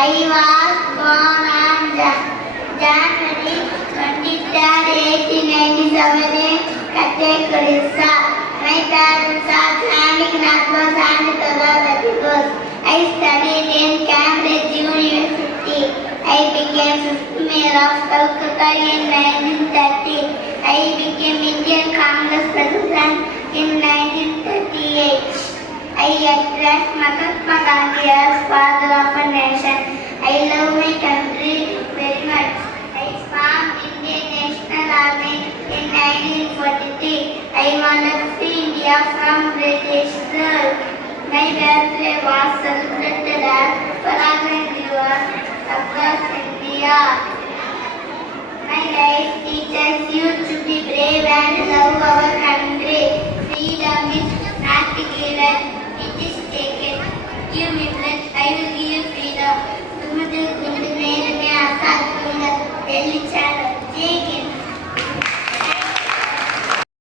I was born on January 23rd, 1897 in Cuttack, Odisha. My parents are Sani Nathbos and Tola Ratibos. I studied in Cambridge University. I became 5th Mayor of Calcutta in 1930. I became Indian Congress President in 1938. I addressed Mahatma Gandhi as father of a nation. I love my country very much. I formed Indian National Army in 1943. I won a free India from British rule. My birthday was celebrated as Paragon Diwas across India. My life teaches you to be brave and love our country. Freedom is not given, it is taken. Give me breath, I will give